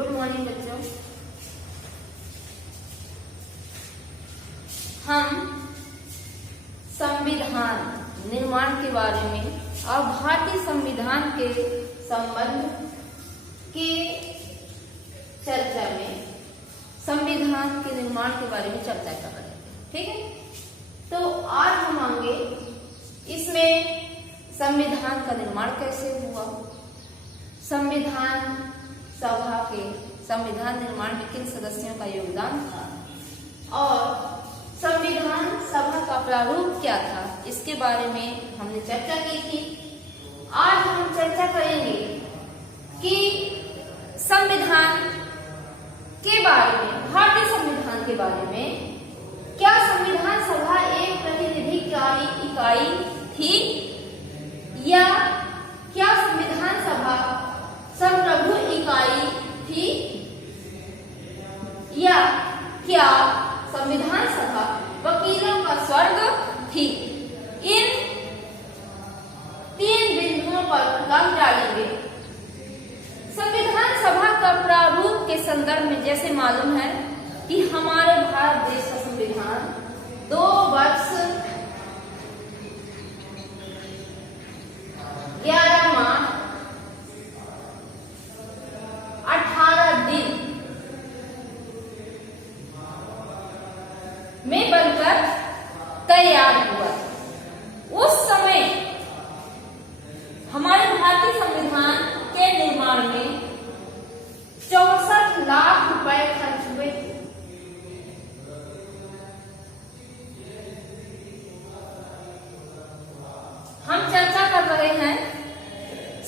Good morning बच्चों। हम संविधान निर्माण के बारे में और भारतीय संविधान के संबंध के चर्चा में संविधान के निर्माण के बारे में चर्चा कर रहे हैं। ठीक है, तो आज हम आगे इसमें संविधान का निर्माण कैसे हुआ, संविधान सभा के संविधान निर्माण में किन सदस्यों का योगदान था और संविधान सभा का प्रारूप क्या था, इसके बारे में हमने चर्चा की थी। आज हम चर्चा करेंगे कि संविधान के बारे में, भारतीय संविधान के बारे में, क्या संविधान सभा एक प्रतिनिधिकारी इकाई थी या क्या संविधान सभा संप्रभु इकाई थी या क्या संविधान सभा वकीलों का स्वर्ग थी। इन 3 बिंदुओं पर प्रकाश डालेंगे। संविधान सभा का प्रारूप के संदर्भ में जैसे मालूम है कि हमारे भारत देश का संविधान 2 वर्ष 11 माह 18 दिन में बनकर तैयार हुआ। उस समय हमारे भारतीय संविधान के निर्माण में 64 लाख रुपए खर्च हुए। हम चर्चा कर रहे हैं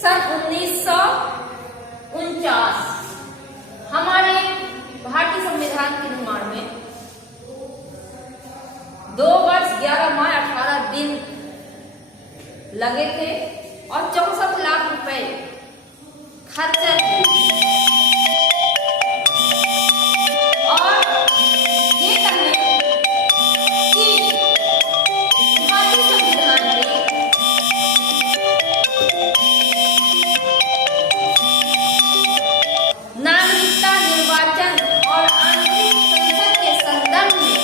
सन 1949 हमारे भारतीय संविधान के निर्माण में 2 वर्ष 11 माह 18 दिन लगे थे और 64 लाख रुपए खर्चा हुए। और ये कहें कि भारतीय संविधान में नागरिकता निर्वाचन और आंतरिक संसद के संदर्भ में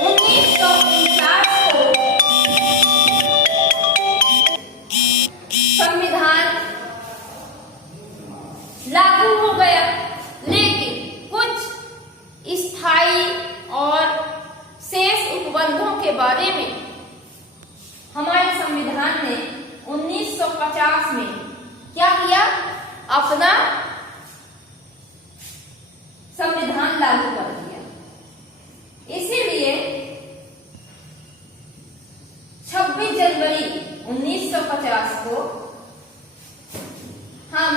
1949 को संविधान लागू हो गया, लेकिन कुछ स्थायी और शेष उपबंधों के बारे में हमारे संविधान ने 1950 में क्या किया, अपना संविधान लागू कर दिया। इसीलिए 26 जनवरी 1950 को हम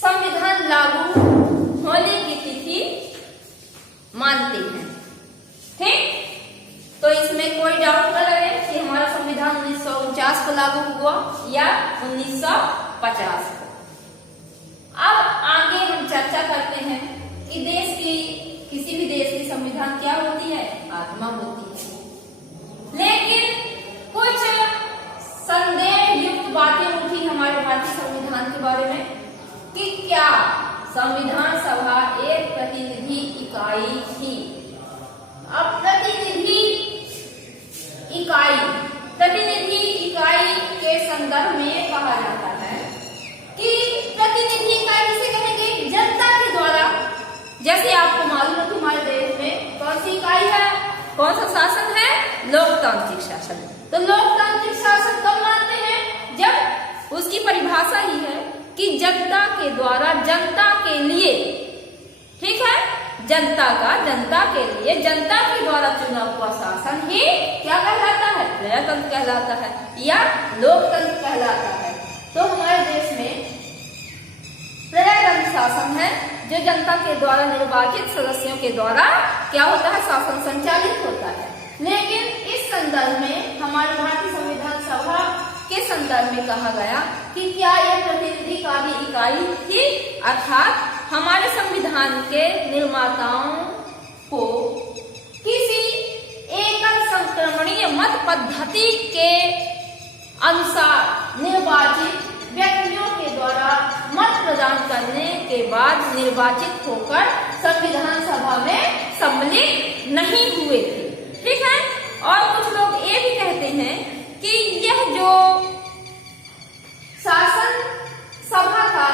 संविधान लागू होने की तिथि मानते हैं। ठीक, तो इसमें कोई डाउट न लगे कि हमारा संविधान 1949 को लागू हुआ या 1950 को। अब आगे हम चर्चा करते हैं कि देश की, किसी भी देश की संविधान क्या होती है, आत्मा होती है। लेकिन कुछ संदेह युक्त बातें उठी हमारे भारतीय संविधान के बारे में कि क्या संविधान सभा एक प्रतिनिधि इकाई थी। अब प्रतिनिधि इकाई के संदर्भ में कहा जाता है कि प्रतिनिधि इकाई किसे कहेंगे, जनता के द्वारा। जैसे आपको मालूम है कि हमारे देश में कौन सी इकाई है, कौन सा शासन है, लोकतांत्रिक शासन। तो लोकतांत्रिक शासन कब मानते हैं, जब उसकी परिभाषा ही है कि जनता के द्वारा जनता के लिए, ठीक है, जनता के लिए जनता के द्वारा चुना हुआ शासन ही क्या कहलाता है, प्रजातंत्र कहलाता है या लोकतंत्र कहलाता है। तो हमारे देश में प्रजातंत्र शासन है जो जनता के द्वारा निर्वाचित सदस्यों के द्वारा क्या होता है, शासन संचालित होता है। लेकिन इस संदर्भ में हमारे भारतीय संविधान सभा के संदर्भ में कहा गया कि क्या यह प्रतिनिधिकारी इकाई थी, अर्थात हमारे संविधान के निर्माताओं को किसी एकल संक्रमणीय मत पद्धति के अनुसार निर्वाचित व्यक्तियों के द्वारा मत प्रदान करने के बाद निर्वाचित होकर संविधान सभा में सम्मिलित नहीं हुए थे। ठीक है। और कुछ लोग ये भी कहते हैं कि यह जो शासन सभा था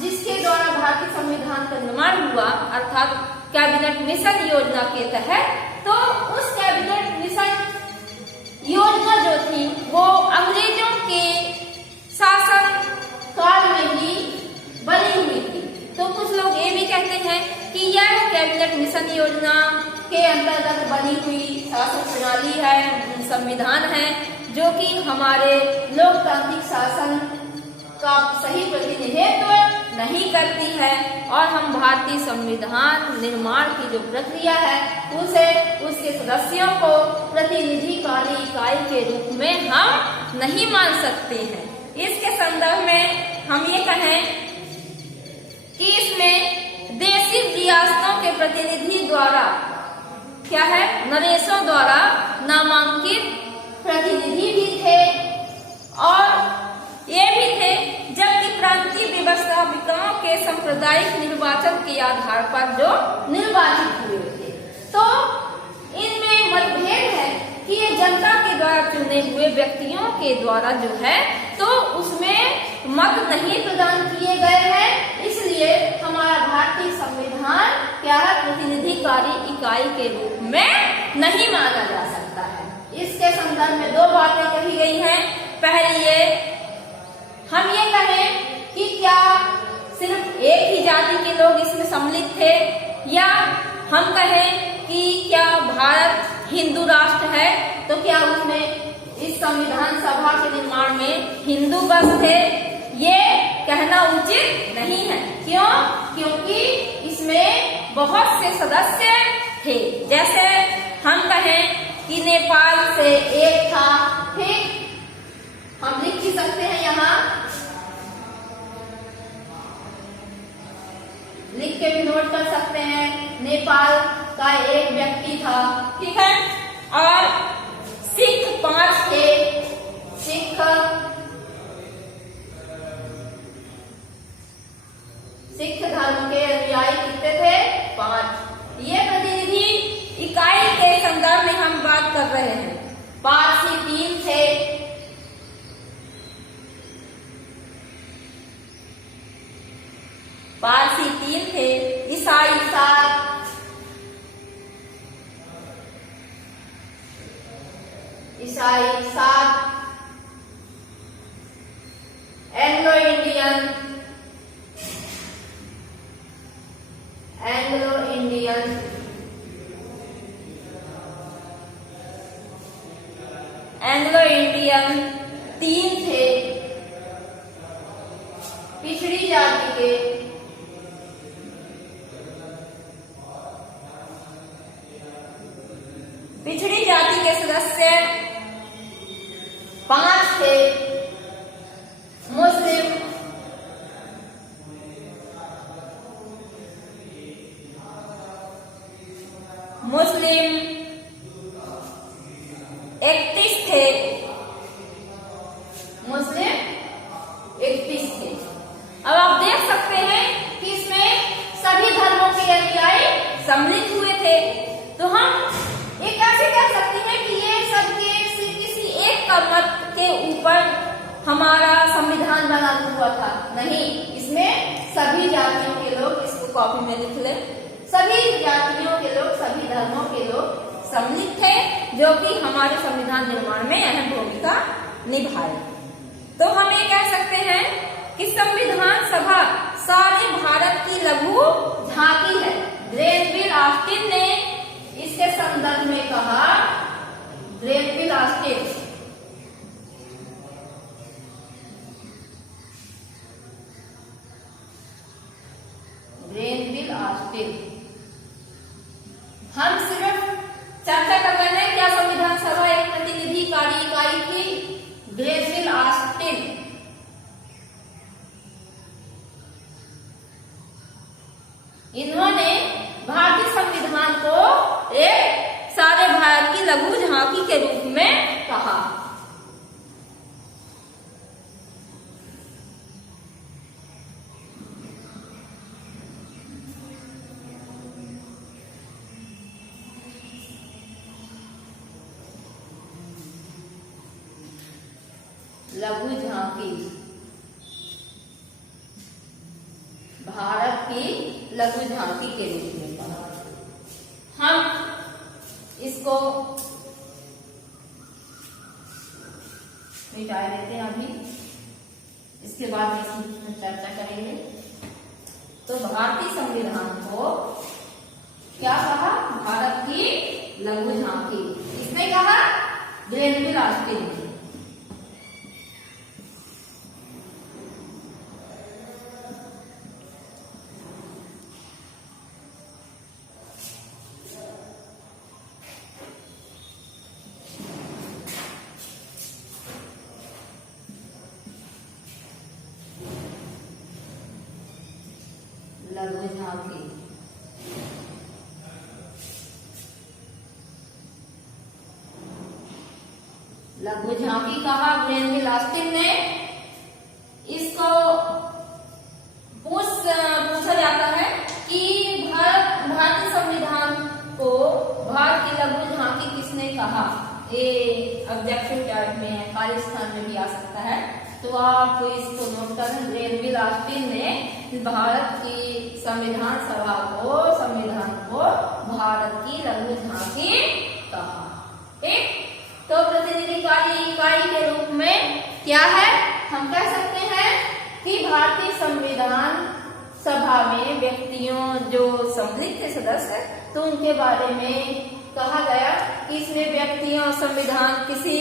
जिसके द्वारा भारतीय संविधान का निर्माण हुआ, अर्थात कैबिनेट मिशन योजना के तहत, तो उस कैबिनेट मिशन योजना जो थी वो अंग्रेजों के शासन काल में ही बनी हुई थी। तो कुछ लोग ये भी कहते हैं कि यह कैबिनेट मिशन योजना के अंतर्गत बनी हुई शासन प्रणाली है, संविधान है, जो कि हमारे लोकतांत्रिक शासन का सही प्रतिनिधित्व नहीं करती है और हम भारतीय संविधान निर्माण की जो प्रक्रिया है उसे उसके सदस्यों को प्रतिनिधिकारी इकाई के रूप में हम नहीं मान सकते हैं। इसके संदर्भ में हम ये कहें कि इसमें देशी रियासतों के प्रतिनिधि द्वारा क्या है, नरेशों द्वारा नामांकित प्रतिनिधि भी थे और ये भी थे, जबकि प्रांतीय व्यवस्थापिकाओं के सांप्रदायिक निर्वाचन के आधार पर जो निर्वाचित हुए थे। तो इनमें मतभेद है कि ये जनता के द्वारा चुने हुए व्यक्तियों के द्वारा जो है तो उसमें मत नहीं प्रदान किए गए हैं, इसलिए हमारा भारतीय संविधान क्या है, प्रतिनिधिकारी इकाई के रूप में नहीं माना जा सकता है। इसके संदर्भ में दो बातें कही गई हैं। पहली ये, हम ये कहें कि क्या सिर्फ एक ही जाति के लोग इसमें सम्मिलित थे, या हम कहें कि क्या भारत हिंदू राष्ट्र है तो क्या उसमें इस संविधान सभा के निर्माण में हिंदू बस थे, ये कहना उचित नहीं है। क्यों? क्योंकि इसमें बहुत से सदस्य थे। जैसे हम कहें कि नेपाल से एक था, ठीक, हम लिख भी सकते हैं, यहाँ लिख के भी नोट कर सकते हैं, नेपाल का एक व्यक्ति था, ठीक है। और सिख 5 थे, सिख धर्म के अनुयायी कितने थे? 5। ये प्रतिनिधि इकाई के संदर्भ में हम बात कर रहे हैं। पारसी 3 थे, ईसाई 7, एंग्लो इंडियन 3 थे, पिछड़ी जाति के सदस्य 5 थे, मुस्लिम 31 थे, अब आप देख सकते हैं कि इसमें सभी धर्मों के अनुयायी सम्मिलित हुए थे। तो हम ये कैसे कह सकते हैं कि ये सबके किसी एक का मत के ऊपर हमारा संविधान बना हुआ था? नहीं, इसमें सभी जातियों के लोग, इसको कॉपी में लिख ले, सभी जातियों के लोग, सभी धर्मों के लोग सम्मिलित थे, जो कि हमारे संविधान निर्माण में अहम भूमिका निभाए। तो हम ये कह सकते हैं कि संविधान सभा सारे भारत की लघु झांकी है। ग्रेनविल ऑस्टिन ने इसके संदर्भ में कहा, ग्रेनविल ऑस्टिन हम सिर्फ चर्चा कर रहे हैं क्या संविधान सभा एक प्रतिनिधिकारी इकाई थी। ग्रेनविल ऑस्टिन इन्होंने भारतीय संविधान को एक सारे भारत की लघु झांकी के रूप में कहा। लघु झांकी के रूप में पढ़ा। हम इसको मिटा देते हैं अभी, इसके बाद इसकी चर्चा करेंगे। तो भारतीय संविधान को क्या कहा? भारत की लघु झांकी। किसने कहा? ग्रेनविल ऑस्टिन ने। लघु झांकी लघु झांकी कहा ग्रेनविल ऑस्टिन ने। इसको पूछा जाता है कि भारतीय संविधान को भारत की लघु झांकी किसने कहा? ये ऑब्जेक्टिव टाइप में खाली स्थान में भी आ सकता है, तो आप इसको नोट करें। ग्रेनविल ऑस्टिन ने भारत की संविधान को भारत की लघु झांकी कहा। ठीक, तो प्रतिनिधिकारी इकाई के रूप में क्या है? हम कह सकते हैं कि भारतीय संविधान सभा में व्यक्तियों जो सम्मिलित थे सदस्य, तो उनके बारे में कहा गया कि इसमें व्यक्तियों संविधान किसी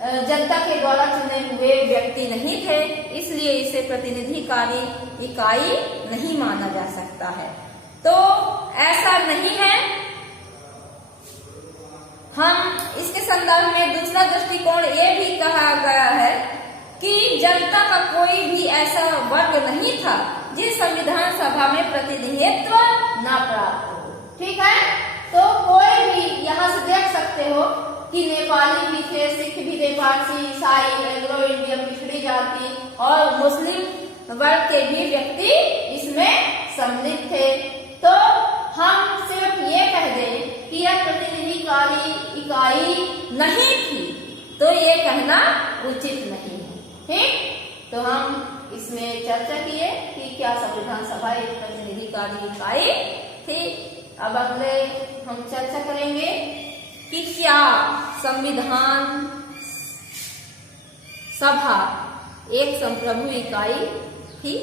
जनता के द्वारा चुने हुए व्यक्ति नहीं थे, इसलिए इसे प्रतिनिधिकारी इकाई नहीं माना जा सकता है। तो ऐसा नहीं है। हम इसके संदर्भ में दूसरा दृष्टिकोण ये भी कहा गया है कि जनता का कोई भी ऐसा वर्ग नहीं था जिस संविधान सभा में प्रतिनिधित्व न प्राप्त हो। ठीक है, तो कोई भी यहाँ से देख सकते हो कि नेपाली भी थे, सिख भी थे, पारसी, ईसाई, एंग्लो इंडियन, पिछड़ी जाति और मुस्लिम वर्ग के भी व्यक्ति इसमें सम्मिलित थे। तो हम सिर्फ ये कह दें कि यह प्रतिनिधिकारी इकाई नहीं थी, तो ये कहना उचित नहीं है। ठीक, तो हम इसमें चर्चा किए कि क्या संविधान सभा एक प्रतिनिधिकारी इकाई थी। अब अगले हम चर्चा करेंगे कि क्या संविधान सभा एक संप्रभु इकाई थी।